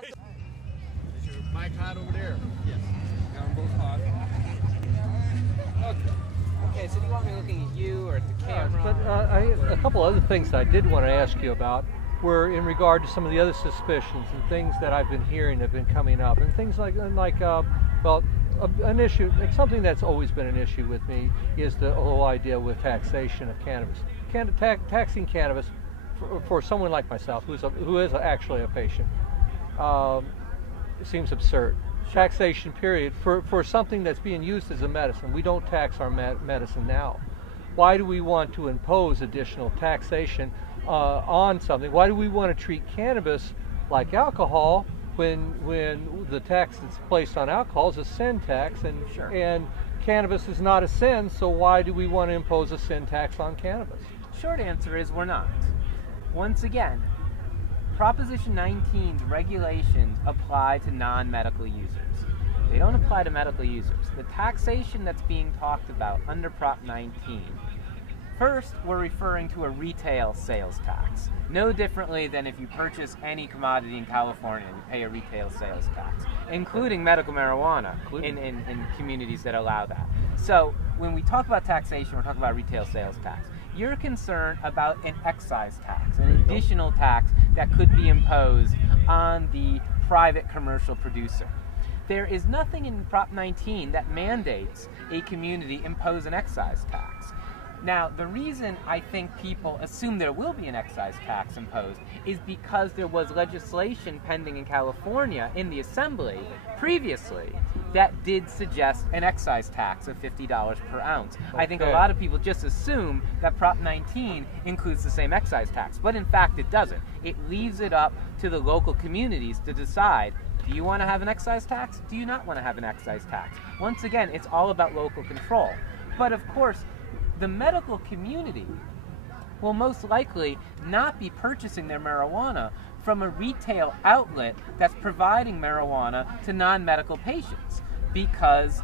Is your mic hot over there? Yes. Got them both hot. Okay, so do you want me looking at you or at the camera? But a couple other things I did want to ask you about were in regard to some of the other suspicions and things that I've been hearing have been coming up, and things like an issue, something that's always been an issue with me is the whole idea with taxation of cannabis. Taxing cannabis for someone like myself, who is actually a patient, seems absurd. Taxation, period, for something that's being used as a medicine. We don't tax our medicine now. Why do we want to impose additional taxation on something? Why do we want to treat cannabis like alcohol when the tax that's placed on alcohol is a sin tax, and cannabis is not a sin, so why do we want to impose a sin tax on cannabis? Short answer is we're not. Once again, Proposition 19's regulations apply to non-medical users. They don't apply to medical users. The taxation that's being talked about under Prop 19, first, we're referring to a retail sales tax. No differently than if you purchase any commodity in California, you pay a retail sales tax, including medical marijuana in communities that allow that. So when we talk about taxation, we're talking about retail sales tax. You're concerned about an excise tax, an additional tax that could be imposed on the private commercial producer. There is nothing in Prop 19 that mandates a community impose an excise tax. Now, the reason I think people assume there will be an excise tax imposed is because there was legislation pending in California in the Assembly previously that did suggest an excise tax of $50 per ounce. Okay. I think a lot of people just assume that Prop 19 includes the same excise tax, but in fact it doesn't. It leaves it up to the local communities to decide, do you want to have an excise tax? Do you not want to have an excise tax? Once again, it's all about local control. But of course, the medical community will most likely not be purchasing their marijuana from a retail outlet that's providing marijuana to non-medical patients, because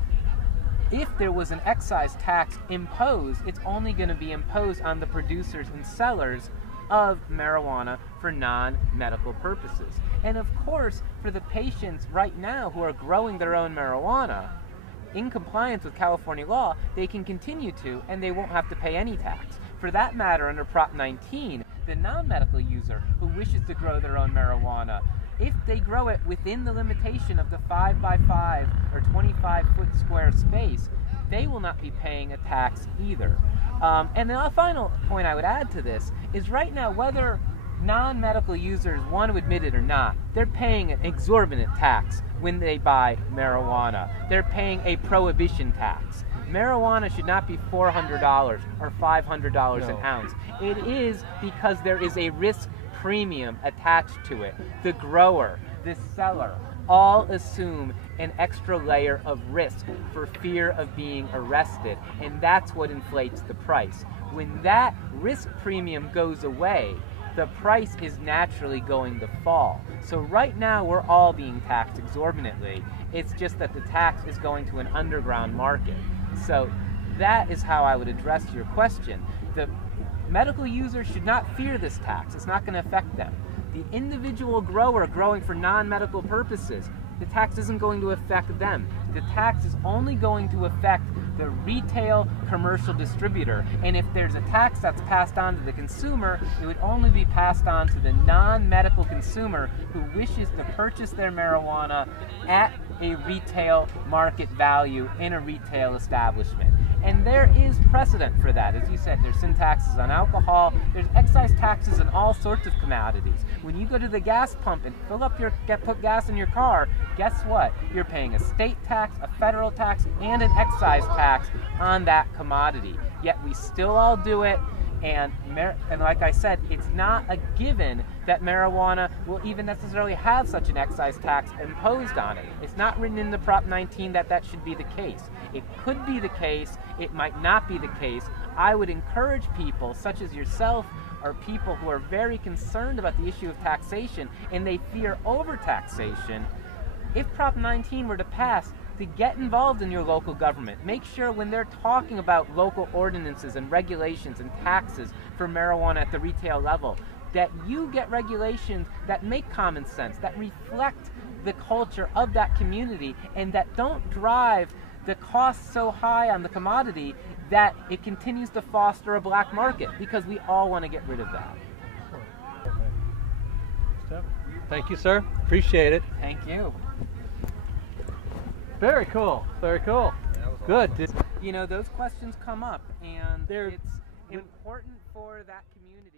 if there was an excise tax imposed, it's only going to be imposed on the producers and sellers of marijuana for non-medical purposes. And of course, for the patients right now who are growing their own marijuana, in compliance with California law, they can continue to, and they won't have to pay any tax. For that matter, under Prop 19, the non-medical user who wishes to grow their own marijuana, if they grow it within the limitation of the 5x5 or 25-foot square space, they will not be paying a tax either. And the final point I would add to this is right now, whether non-medical users want to admit it or not, they're paying an exorbitant tax when they buy marijuana. They're paying a prohibition tax. Marijuana should not be $400 or $500 an ounce. It is because there is a risk premium attached to it. The grower, the seller, all assume an extra layer of risk for fear of being arrested, and that's what inflates the price. When that risk premium goes away, the price is naturally going to fall. So right now we're all being taxed exorbitantly. It's just that the tax is going to an underground market. So that is how I would address your question. The medical user should not fear this tax. It's not going to affect them. The individual grower growing for non-medical purposes, the tax isn't going to affect them. The tax is only going to affect the retail commercial distributor. And if there's a tax that's passed on to the consumer, it would only be passed on to the non-medical consumer who wishes to purchase their marijuana at a retail market value in a retail establishment. And there is precedent for that. As you said, there's sin taxes on alcohol, there's excise taxes on all sorts of commodities. When you go to the gas pump and put gas in your car, guess what? You're paying a state tax, a federal tax, and an excise tax on that commodity. Yet we still all do it, and like I said, it's not a given that marijuana will even necessarily have such an excise tax imposed on it. It's not written in the Prop 19 that that should be the case. It could be the case, it might not be the case. I would encourage people such as yourself or people who are very concerned about the issue of taxation and they fear overtaxation. If Prop 19 were to pass, to get involved in your local government. Make sure when they're talking about local ordinances and regulations and taxes for marijuana at the retail level, that you get regulations that make common sense, that reflect the culture of that community, and that don't drive the cost so high on the commodity that it continues to foster a black market, because we all want to get rid of that. Thank you, sir. Appreciate it. Thank you. Very cool. Very cool. Good. You know, those questions come up, and it's important for that community.